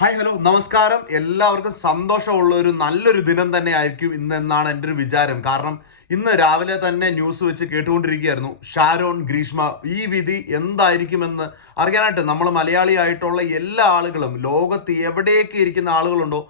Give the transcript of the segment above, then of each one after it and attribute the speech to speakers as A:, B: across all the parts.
A: Hi hello നമസ്കാരം. എല്ലാവർക്കും സന്തോഷമുള്ള ഒരു നല്ലൊരു ദിനം തന്നെ ആയിരിക്കും ഇന്ന് എന്നാണ് എന്റെ ഒരു വിചാരം. കാരണം ഇന്ന് രാവിലെ തന്നെ ന്യൂസ് വെച്ച് കേട്ടുകൊണ്ടിരിക്കുകയായിരുന്നു. ഷാരോൺ ഗ്രീഷ്മ ഈ വിധി എന്തായിരിക്കുമെന്ന് അറിയാനായിട്ട് നമ്മൾ മലയാളിയായിട്ടുള്ള എല്ലാ ആളുകളും ലോകത്ത് എവിടെയൊക്കെ ഇരിക്കുന്ന ആളുകളുണ്ടോ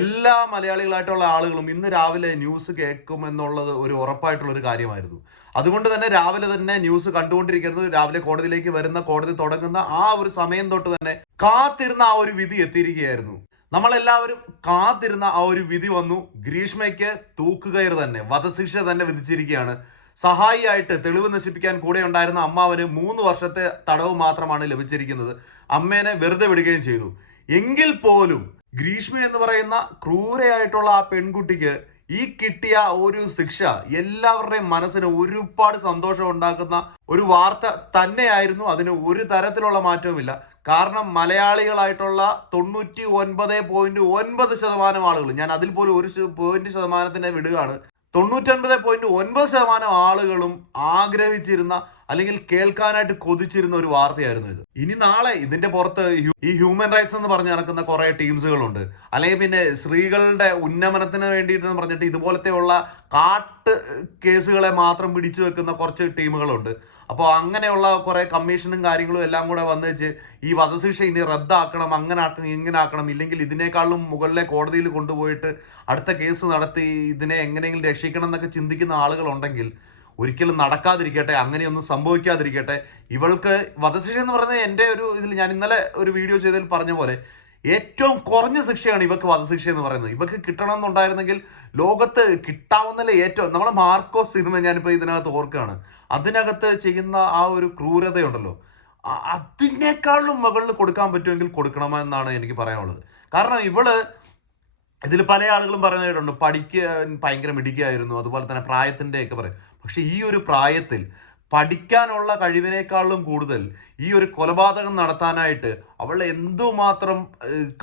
A: എല്ലാ മലയാളികളായിട്ടുള്ള ആളുകളും ഇന്ന് രാവിലെ ന്യൂസ് കേൾക്കുമെന്നുള്ളത് ഒരു ഉറപ്പായിട്ടുള്ള ഒരു കാര്യമായിരുന്നു. അതുകൊണ്ട് തന്നെ രാവിലെ തന്നെ ന്യൂസ് കണ്ടുകൊണ്ടിരിക്കുന്നത് രാവിലെ കോടതിയിലേക്ക് വരുന്ന കോടതി തുടങ്ങുന്ന ആ ഒരു സമയം തൊട്ട് തന്നെ കാത്തിരുന്ന ആ ഒരു വിധി എത്തിയിരിക്കുകയായിരുന്നു. നമ്മളെല്ലാവരും കാത്തിരുന്ന ആ ഒരു വിധി വന്നു. ഗ്രീഷ്മയ്ക്ക് തൂക്കുകയർ തന്നെ വധശിക്ഷ തന്നെ വിധിച്ചിരിക്കുകയാണ്. സഹായിയായിട്ട് തെളിവ് നശിപ്പിക്കാൻ കൂടെ ഉണ്ടായിരുന്ന അമ്മാവന് മൂന്ന് വർഷത്തെ തടവ് മാത്രമാണ് ലഭിച്ചിരിക്കുന്നത്. അമ്മേനെ വെറുതെ വിടുകയും ചെയ്തു. എങ്കിൽ പോലും ഗ്രീഷ്മ എന്ന് പറയുന്ന ക്രൂരയായിട്ടുള്ള ആ പെൺകുട്ടിക്ക് ഈ കിട്ടിയ ഒരു ശിക്ഷ എല്ലാവരുടെയും മനസ്സിന് ഒരുപാട് സന്തോഷം ഉണ്ടാക്കുന്ന ഒരു വാർത്ത തന്നെയായിരുന്നു. അതിന് ഒരു തരത്തിലുള്ള മാറ്റവുമില്ല. കാരണം മലയാളികളായിട്ടുള്ള തൊണ്ണൂറ്റി ഒൻപത് പോയിന്റ് ഒൻപത് ശതമാനം ആളുകൾ ഞാൻ അതിൽ പോലും ഒരു പോയിന്റ് ശതമാനത്തിനെ വിടുകയാണ്. തൊണ്ണൂറ്റൊൻപത് പോയിന്റ് ഒൻപത് ശതമാനം ആളുകളും ആഗ്രഹിച്ചിരുന്ന അല്ലെങ്കിൽ കേൾക്കാനായിട്ട് കൊതിച്ചിരുന്ന ഒരു വാർത്തയായിരുന്നു ഇത്. ഇനി നാളെ ഇതിന്റെ പുറത്ത് ഈ ഹ്യൂമൻ റൈറ്റ്സ് എന്ന് പറഞ്ഞു നടക്കുന്ന കുറെ ടീംസുകളുണ്ട്. അല്ലെങ്കിൽ പിന്നെ സ്ത്രീകളുടെ ഉന്നമനത്തിന് വേണ്ടിയിട്ടെന്ന് പറഞ്ഞിട്ട് ഇതുപോലത്തെ ഉള്ള കാട്ട് കേസുകളെ മാത്രം പിടിച്ചു വെക്കുന്ന കുറച്ച് ടീമുകളുണ്ട്. അപ്പോൾ അങ്ങനെയുള്ള കുറേ കമ്മീഷനും കാര്യങ്ങളും എല്ലാം കൂടെ വന്നു വെച്ച് ഈ വധശിക്ഷ ഇനി റദ്ദാക്കണം അങ്ങനെ ആക്കണം ഇങ്ങനെ ആക്കണം ഇല്ലെങ്കിൽ ഇതിനേക്കാളും മുകളിലെ കോടതിയിൽ കൊണ്ടുപോയിട്ട് അടുത്ത കേസ് നടത്തി ഇതിനെ എങ്ങനെയെങ്കിലും രക്ഷിക്കണം എന്നൊക്കെ ചിന്തിക്കുന്ന ആളുകളുണ്ടെങ്കിൽ ഒരിക്കലും നടക്കാതിരിക്കട്ടെ അങ്ങനെയൊന്നും സംഭവിക്കാതിരിക്കട്ടെ. ഇവൾക്ക് വധശിക്ഷ എന്ന് പറയുന്നത് എന്റെ ഒരു ഇതിൽ ഞാൻ ഇന്നലെ ഒരു വീഡിയോ ചെയ്തതിൽ പറഞ്ഞ പോലെ ഏറ്റവും കുറഞ്ഞ ശിക്ഷയാണ് ഇവക്ക് വധശിക്ഷ എന്ന് പറയുന്നത്. ഇവക്ക് കിട്ടണം എന്നുണ്ടായിരുന്നെങ്കിൽ ലോകത്ത് കിട്ടാവുന്നതിലെ ഏറ്റവും നമ്മളെ മാർക്കോ സിനിമ ഞാനിപ്പോൾ ഇതിനകത്ത് ഓർക്കുകയാണ്. അതിനകത്ത് ചെയ്യുന്ന ആ ഒരു ക്രൂരതയുണ്ടല്ലോ. അതിനേക്കാളും മുകളിൽ കൊടുക്കാൻ പറ്റുമെങ്കിൽ കൊടുക്കണമെന്നാണ് എനിക്ക് പറയാനുള്ളത്. കാരണം ഇവൾ ഇതിൽ പല ആളുകളും പറയുന്നത് കേട്ടിട്ടുണ്ട് പഠിക്കാൻ ഭയങ്കര മിടിക്കായിരുന്നു അതുപോലെ തന്നെ പ്രായത്തിന്റെയൊക്കെ പറയും. പക്ഷെ ഈ ഒരു പ്രായത്തിൽ പഠിക്കാനുള്ള കഴിവിനേക്കാളും കൂടുതൽ ഈ ഒരു കൊലപാതകം നടത്താനായിട്ട് അവൾ എന്തുമാത്രം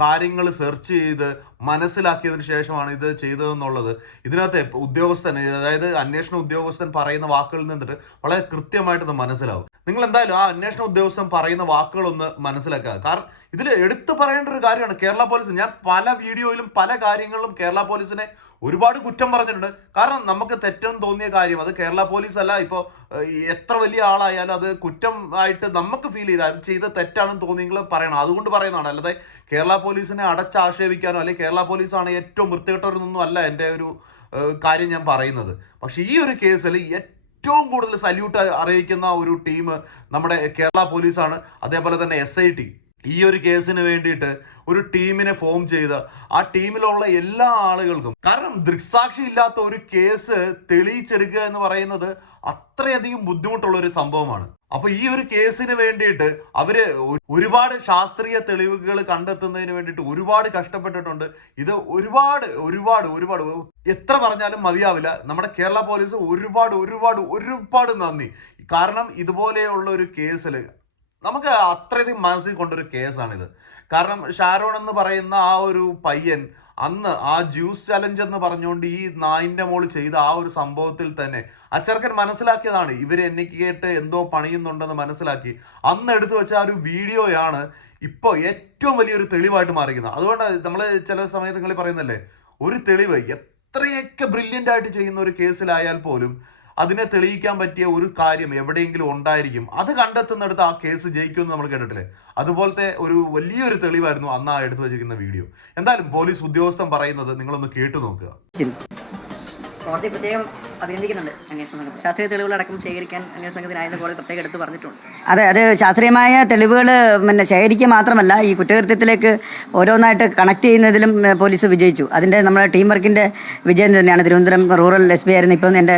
A: കാര്യങ്ങൾ സെർച്ച് ചെയ്ത് മനസ്സിലാക്കിയതിന് ശേഷമാണ് ഇത് ചെയ്തതെന്നുള്ളത് ഇതിനകത്ത് ഉദ്യോഗസ്ഥൻ അതായത് അന്വേഷണ ഉദ്യോഗസ്ഥൻ പറയുന്ന വാക്കുകളിൽ നിന്നിട്ട് വളരെ കൃത്യമായിട്ടൊന്ന് മനസ്സിലാവും. നിങ്ങൾ എന്തായാലും ആ അന്വേഷണ ഉദ്യോഗസ്ഥൻ പറയുന്ന വാക്കുകളൊന്ന് മനസ്സിലാക്കുക. കാരണം ഇതിൽ എടുത്തു പറയേണ്ട ഒരു കാര്യമാണ് കേരള പോലീസ്. ഞാൻ പല വീഡിയോയിലും പല കാര്യങ്ങളിലും കേരള പോലീസിനെ ഒരുപാട് കുറ്റം പറഞ്ഞിട്ടുണ്ട്. കാരണം നമുക്ക് തെറ്റെന്ന് തോന്നിയ കാര്യം അത് കേരള പോലീസ് അല്ല ഇപ്പോൾ എത്ര വലിയ ആളായാലും അത് കുറ്റം ആയിട്ട് നമുക്ക് ഫീൽ ചെയ്ത അത് ചെയ്ത തെറ്റാണെന്ന് തോന്നിയെങ്കിൽ പറയണം. അതുകൊണ്ട് പറയുന്നതാണ്. അല്ലാതെ കേരള പോലീസിനെ അടച്ചാക്ഷേപിക്കാനോ അല്ലെങ്കിൽ കേരള പോലീസാണ് ഏറ്റവും വൃത്തികെട്ടവരെന്നൊന്നും അല്ല എന്റെ ഒരു കാര്യം ഞാൻ പറയുന്നത്. പക്ഷേ ഈ ഒരു കേസിൽ ഏറ്റവും കൂടുതൽ സല്യൂട്ട് അറിയിക്കുന്ന ഒരു ടീം നമ്മുടെ കേരള പോലീസാണ്. അതേപോലെ തന്നെ എസ് ഐ ടി ഈ ഒരു കേസിന് വേണ്ടിയിട്ട് ഒരു ടീമിനെ ഫോം ചെയ്ത് ആ ടീമിലുള്ള എല്ലാ ആളുകൾക്കും. കാരണം ദൃക്സാക്ഷി ഇല്ലാത്ത ഒരു കേസ് തെളിയിച്ചെടുക്കുക എന്ന് പറയുന്നത് അത്രയധികം ബുദ്ധിമുട്ടുള്ള ഒരു സംഭവമാണ്. അപ്പൊ ഈ ഒരു കേസിന് വേണ്ടിയിട്ട് അവർ ഒരുപാട് ശാസ്ത്രീയ തെളിവുകൾ കണ്ടെത്തുന്നതിന് വേണ്ടിയിട്ട് ഒരുപാട് കഷ്ടപ്പെട്ടിട്ടുണ്ട്. ഇത് ഒരുപാട് ഒരുപാട് ഒരുപാട്. എത്ര പറഞ്ഞാലും മതിയാവില്ല. നമ്മുടെ കേരള പോലീസ് ഒരുപാട് ഒരുപാട് ഒരുപാട് നന്ദി. കാരണം ഇതുപോലെയുള്ള ഒരു കേസിൽ നമുക്ക് അത്രയധികം മനസ്സിൽ കൊണ്ടൊരു കേസാണിത്. കാരണം ഷാരോൺ എന്ന് പറയുന്ന ആ ഒരു പയ്യൻ അന്ന് ആ ജ്യൂസ് ചലഞ്ച് എന്ന് പറഞ്ഞുകൊണ്ട് ഈ നായിന്റെ മോൾ ചെയ്ത ആ ഒരു സംഭവത്തിൽ തന്നെ അച്ചർക്കൻ മനസ്സിലാക്കിയതാണ്. ഇവർ എന്നെ കേട്ട് എന്തോ പണിയുന്നുണ്ടെന്ന് മനസ്സിലാക്കി. അന്ന് എടുത്തു വെച്ച ആ ഒരു വീഡിയോയാണ് ഇപ്പോൾ ഏറ്റവും വലിയൊരു തെളിവായിട്ട് മാറിയിരിക്കുന്നത്. അതുകൊണ്ട് നമ്മൾ ചില സമയത്ത് നിങ്ങൾ പറയുന്നല്ലേ ഒരു തെളിവ് എത്രയൊക്കെ ബ്രില്യന്റ് ആയിട്ട് ചെയ്യുന്ന ഒരു കേസിലായാൽ പോലും അതിനെ തെളിയിക്കാൻ പറ്റിയ ഒരു കാര്യം എവിടെയെങ്കിലും ഉണ്ടായിരിക്കും. അത് കണ്ടെത്തുന്നിടത്ത് ആ കേസ് ജയിക്കും എന്ന് നമ്മൾ കേട്ടിട്ടില്ലേ? അതുപോലത്തെ ഒരു വലിയൊരു തെളിവായിരുന്നു അന്ന് ആ എടുത്തു വെച്ചിരിക്കുന്ന വീഡിയോ. എന്തായാലും പോലീസ് ഉദ്യോഗസ്ഥൻ പറയുന്നത് നിങ്ങളൊന്ന് കേട്ടു നോക്കുക.
B: കോടതി പ്രത്യേകം അഭിനന്ദിക്കുന്നുണ്ട് അന്വേഷണ ശാസ്ത്രീയ തെളിവുകളടക്കം ശേഖരിക്കാൻ അന്വേഷണ സംഘത്തിനായെന്ന് കോടതി പ്രത്യേകം എടുത്ത് പറഞ്ഞിട്ടുണ്ട്. അതെ അത് ശാസ്ത്രീയമായ തെളിവുകൾ പിന്നെ ശേഖരിക്കുക മാത്രമല്ല ഈ കുറ്റകൃത്യത്തിലേക്ക് ഓരോന്നായിട്ട് കണക്ട് ചെയ്യുന്നതിലും പോലീസ് വിജയിച്ചു. അതിന്റെ നമ്മുടെ ടീം വർക്കിന്റെ വിജയം തന്നെയാണ്. തിരുവനന്തപുരം റൂറൽ എസ് പി ആയിരുന്നു. ഇപ്പം എന്റെ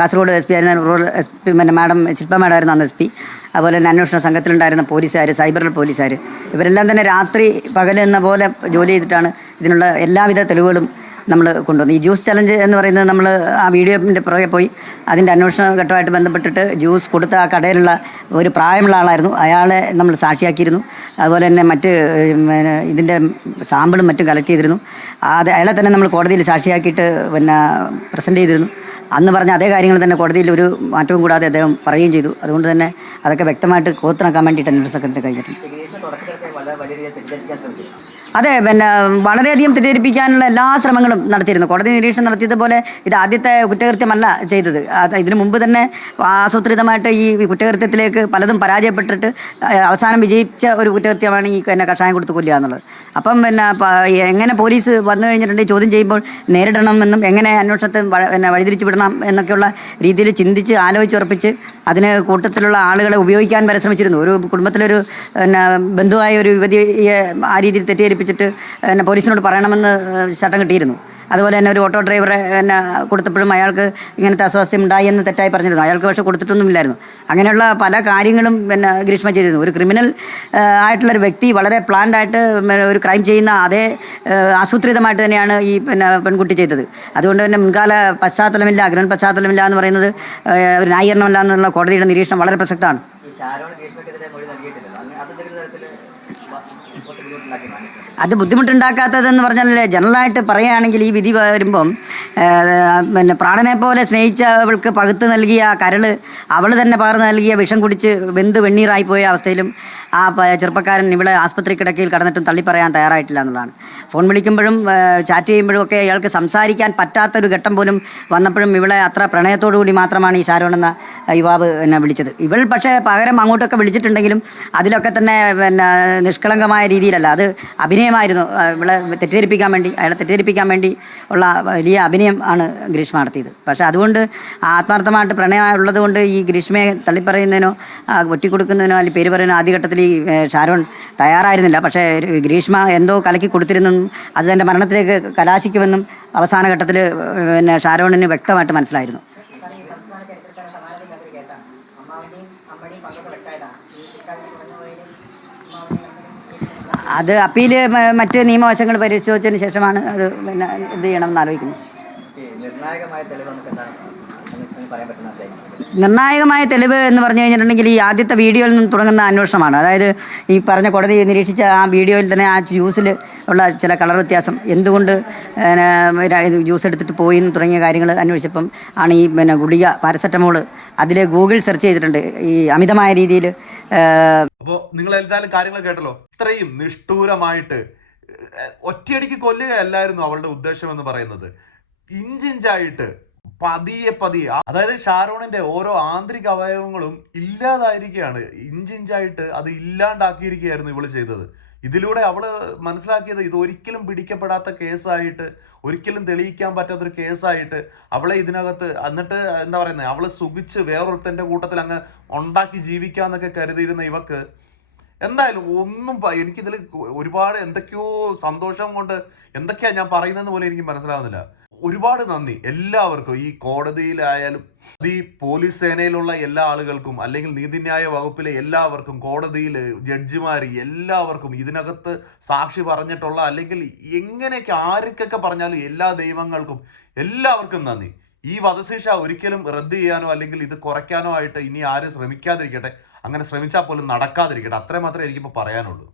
B: കാസർഗോഡ് എസ് പി ആയിരുന്ന റൂറൽ എസ് പി പിന്നെ മാഡം ശില്പ മാഡം ആയിരുന്നു അന്ന് എസ് പി അതുപോലെ തന്നെ അന്വേഷണ സംഘത്തിലുണ്ടായിരുന്ന പോലീസുകാർ സൈബർ പോലീസുകാർ ഇവരെല്ലാം തന്നെ രാത്രി പകൽ എന്ന പോലെ ജോലി ചെയ്തിട്ടാണ് ഇതിനുള്ള എല്ലാവിധ തെളിവുകളും നമ്മൾ കൊണ്ടുവന്നു. ഈ ജ്യൂസ് ചലഞ്ച് എന്ന് പറയുന്നത് നമ്മൾ ആ വീഡിയോന്റെ പുറകെ പോയി അതിന്റെ അന്വേഷണ ഘട്ടമായിട്ട് ബന്ധപ്പെട്ടിട്ട് ജ്യൂസ് കൊടുത്ത ആ കടയിലുള്ള ഒരു പ്രായമുള്ള ആളായിരുന്നു. അയാളെ നമ്മൾ സാക്ഷിയാക്കിയിരുന്നു. അതുപോലെ തന്നെ മറ്റ് ഇതിന്റെ സാമ്പിളും മറ്റും കളക്ട് ചെയ്തിരുന്നു. അത് അയാളെ തന്നെ നമ്മൾ കോടതിയിൽ സാക്ഷിയാക്കിയിട്ട് പിന്നെ പ്രസന്റ് ചെയ്തിരുന്നു. അന്ന് പറഞ്ഞ അതേ കാര്യങ്ങൾ തന്നെ കോടതിയിൽ ഒരു മാറ്റവും കൂടാതെ അദ്ദേഹം പറയുകയും ചെയ്തു. അതുകൊണ്ട് തന്നെ അതൊക്കെ വ്യക്തമായിട്ട് കോത്തിറക്കാൻ വേണ്ടിയിട്ട് അന്വേഷണ സെക്രട്ടറി കഴിഞ്ഞിട്ടുണ്ട്. അതെ പിന്നെ വളരെയധികം തെറ്റിദ്ധരിപ്പിക്കാനുള്ള എല്ലാ ശ്രമങ്ങളും നടത്തിയിരുന്നു. കോടതി നിരീക്ഷണം നടത്തിയതുപോലെ ഇത് ആദ്യത്തെ കുറ്റകൃത്യമല്ല ചെയ്തത്. ഇതിനു മുമ്പ് തന്നെ ആസൂത്രിതമായിട്ട് ഈ കുറ്റകൃത്യത്തിലേക്ക് പലതും പരാജയപ്പെട്ടിട്ട് അവസാനം വിജയിച്ച ഒരു കുറ്റകൃത്യമാണ് ഈ പിന്നെ കഷായം കൊടുത്ത് കൊല്ലുക എന്നുള്ളത്. അപ്പം പിന്നെ എങ്ങനെ പോലീസ് വന്നു കഴിഞ്ഞിട്ടുണ്ടെങ്കിൽ ചോദ്യം ചെയ്യുമ്പോൾ നേരിടണമെന്നും എങ്ങനെ അന്വേഷണത്തെ പിന്നെ വഴിതിരിച്ചു വിടണം എന്നൊക്കെയുള്ള രീതിയിൽ ചിന്തിച്ച് ആലോചിച്ചുറപ്പിച്ച് അതിന് കൂട്ടത്തിലുള്ള ആളുകളെ ഉപയോഗിക്കാൻ പരിശ്രമിച്ചിരുന്നു. ഒരു കുടുംബത്തിലൊരു പിന്നെ ബന്ധുവായ ഒരു യുവതിയെ ആ രീതിയിൽ തെറ്റിദ്ധരിപ്പിച്ചിട്ട് എന്നെ പോലീസിനോട് പറയണമെന്ന് ചട്ടം കിട്ടിയിരുന്നു. അതുപോലെ തന്നെ ഒരു ഓട്ടോ ഡ്രൈവറെ എന്നെ കൊടുത്തപ്പോഴും അയാൾക്ക് ഇങ്ങനത്തെ അസ്വാസ്ഥ്യം ഉണ്ടായി എന്ന് തെറ്റായി പറഞ്ഞിരുന്നു. അയാൾക്ക് പക്ഷേ കൊടുത്തിട്ടൊന്നുമില്ലായിരുന്നു. അങ്ങനെയുള്ള പല കാര്യങ്ങളും പിന്നെ ഗ്രീഷ്മ ചെയ്തിരുന്നു. ഒരു ക്രിമിനൽ ആയിട്ടുള്ള ഒരു വ്യക്തി വളരെ പ്ലാൻഡ് ആയിട്ട് ഒരു ക്രൈം ചെയ്യുന്ന അതേ ആസൂത്രിതമായിട്ട് തന്നെയാണ് ഈ പിന്നെ പെൺകുട്ടി ചെയ്തത്. അതുകൊണ്ട് തന്നെ മുൻകാല പശ്ചാത്തലമില്ല അഗ്രൻ പശ്ചാത്തലമില്ല എന്ന് പറയുന്നത് ഒരു ന്യായീകരണമല്ല എന്നുള്ള കോടതിയുടെ നിരീക്ഷണം വളരെ പ്രസക്തമാണ്. അത് ബുദ്ധിമുട്ടുണ്ടാക്കാത്തതെന്ന് പറഞ്ഞാൽ ജനറലായിട്ട് പറയുകയാണെങ്കിൽ ഈ വിധി വരുമ്പം പിന്നെ പ്രാണനെ പോലെ സ്നേഹിച്ച അവൾക്ക് പകുത്ത് നൽകിയ ആ കരൾ അവൾ തന്നെ പകർന്നു നൽകിയ വിഷം കുടിച്ച് വെന്ത് വെണ്ണീറായി പോയ അവസ്ഥയിലും ആ ചെറുപ്പക്കാരൻ ഇവിടെ ആസ്പത്രി കിടക്കയിൽ കടന്നിട്ടും തള്ളി പറയാൻ തയ്യാറായിട്ടില്ല എന്നുള്ളതാണ്. ഫോൺ വിളിക്കുമ്പോഴും ചാറ്റ് ചെയ്യുമ്പോഴും ഒക്കെ അയാൾക്ക് സംസാരിക്കാൻ പറ്റാത്തൊരു ഘട്ടം പോലും വന്നപ്പോഴും ഇവിടെ അത്ര പ്രണയത്തോടു കൂടി മാത്രമാണ് ഈ ഷാരോൺ എന്ന യുവാവ് എന്നെ വിളിച്ചത്. ഇവൾ പക്ഷേ പകരം അങ്ങോട്ടൊക്കെ വിളിച്ചിട്ടുണ്ടെങ്കിലും അതിലൊക്കെ തന്നെ പിന്നെ നിഷ്കളങ്കമായ രീതിയിലല്ല. അത് അഭിനയമായിരുന്നു. ഇവളെ തെറ്റിദ്ധരിപ്പിക്കാൻ വേണ്ടി അയാളെ തെറ്റിദ്ധരിപ്പിക്കാൻ വേണ്ടി ഉള്ള വലിയ അഭിനയം ആണ് ഗ്രീഷ്മ നടത്തിയത്. പക്ഷേ അതുകൊണ്ട് ആത്മാർത്ഥമായിട്ട് പ്രണയം കൊണ്ട് ഈ ഗ്രീഷ്മയെ തള്ളിപ്പറയുന്നതിനോ ഒറ്റിക്കൊടുക്കുന്നതിനോ അല്ലെങ്കിൽ പേര് പറയുന്നതിനോ ആദ്യഘട്ടത്തിൽ ഈ ഷാരോൺ തയ്യാറായിരുന്നില്ല. പക്ഷേ ഗ്രീഷ്മ എന്തോ കലക്കി കൊടുത്തിരുന്നെന്നും അത് തന്റെ മരണത്തിലേക്ക് കലാശിക്കുമെന്നും അവസാന ഘട്ടത്തിൽ പിന്നെ ഷാരോണിന് വ്യക്തമായിട്ട് മനസ്സിലായിരുന്നു. അത് അപ്പീൽ മറ്റ് നിയമവശങ്ങൾ പരിശോധിച്ചതിന് ശേഷമാണ് അത് പിന്നെ എന്ത് ചെയ്യണമെന്ന് ആലോചിക്കുന്നത്
C: നിർണായകമായ തെളിവ് നമുക്ക് എന്താണ് പറയാൻ പറ്റുന്ന
B: നിർണായകമായ തെളിവ് എന്ന് പറഞ്ഞു കഴിഞ്ഞിട്ടുണ്ടെങ്കിൽ ഈ ആദ്യത്തെ വീഡിയോയിൽ നിന്ന് തുടങ്ങുന്ന അന്വേഷണമാണ്. അതായത് ഈ പറഞ്ഞ കോടതി നിരീക്ഷിച്ച ആ വീഡിയോയിൽ തന്നെ ആ ജ്യൂസിൽ ഉള്ള ചില കളർ വ്യത്യാസം എന്തുകൊണ്ട് ജ്യൂസ് എടുത്തിട്ട് പോയി എന്ന് തുടങ്ങിയ കാര്യങ്ങൾ അന്വേഷിച്ചപ്പം ആണ് ഈ പിന്നെ ഗുളിക പാരസെറ്റമോൾ അതിൽ ഗൂഗിൾ സെർച്ച് ചെയ്തിട്ടുണ്ട്. ഈ അമിതമായ രീതിയിൽ
A: അപ്പോൾ നിങ്ങൾ എന്തായാലും കാര്യങ്ങൾ കേട്ടല്ലോ. ഇത്രയും നിഷ്ഠൂരമായിട്ട് ഒറ്റയടിക്ക് കൊല്ലുകയല്ലായിരുന്നു അവളുടെ ഉദ്ദേശം എന്ന് പറയുന്നത്. ഇഞ്ചിഞ്ചായിട്ട് പതിയെ പതിയെ അതായത് ഷാരോണിന്റെ ഓരോ ആന്തരിക അവയവങ്ങളും ഇല്ലാതായിരിക്കുകയാണ്. ഇഞ്ചിഞ്ചായിട്ട് അത് ഇല്ലാണ്ടാക്കിയിരിക്കുകയായിരുന്നു ഇവൾ ചെയ്തത്. ഇതിലൂടെ അവൾ മനസ്സിലാക്കിയത് ഇത് ഒരിക്കലും പിടിക്കപ്പെടാത്ത കേസായിട്ട് ഒരിക്കലും തെളിയിക്കാൻ പറ്റാത്തൊരു കേസായിട്ട് അവളെ ഇതിനകത്ത് എന്നിട്ട് എന്താ പറയുന്നത് അവൾ സുഖിച്ച് വേറൊരുത്തന്റെ കൂട്ടത്തിൽ അങ്ങ് ഉണ്ടാക്കി ജീവിക്കാന്നൊക്കെ കരുതിയിരുന്ന ഇവക്ക് എന്തായാലും ഒന്നും എനിക്കിതിൽ ഒരുപാട് എന്തൊക്കെയോ സന്തോഷം കൊണ്ട് എന്തൊക്കെയാ ഞാൻ പറയുന്നത് പോലെ എനിക്ക് മനസ്സിലാവുന്നില്ല. ഒരുപാട് നന്ദി. എല്ലാവർക്കും ഈ കോടതിയിലായാലും ഈ പോലീസ് സേനയിലുള്ള എല്ലാ ആളുകൾക്കും അല്ലെങ്കിൽ നീതിന്യായ വകുപ്പിലെ എല്ലാവർക്കും കോടതിയിൽ ജഡ്ജിമാർ എല്ലാവർക്കും ഇതിനകത്ത് സാക്ഷി പറഞ്ഞിട്ടുള്ള അല്ലെങ്കിൽ എങ്ങനെയൊക്കെ ആർക്കൊക്കെ പറഞ്ഞാലും എല്ലാ ദൈവങ്ങൾക്കും എല്ലാവർക്കും നന്ദി. ഈ വധശിക്ഷ ഒരിക്കലും റദ്ദ് ചെയ്യാനോ അല്ലെങ്കിൽ ഇത് കുറയ്ക്കാനോ ആയിട്ട് ഇനി ആരും ശ്രമിക്കാതിരിക്കട്ടെ. അങ്ങനെ ശ്രമിച്ചാൽ പോലും നടക്കാതിരിക്കട്ടെ. അത്രേ മാത്രമേ എനിക്കിപ്പോൾ പറയാനുള്ളൂ.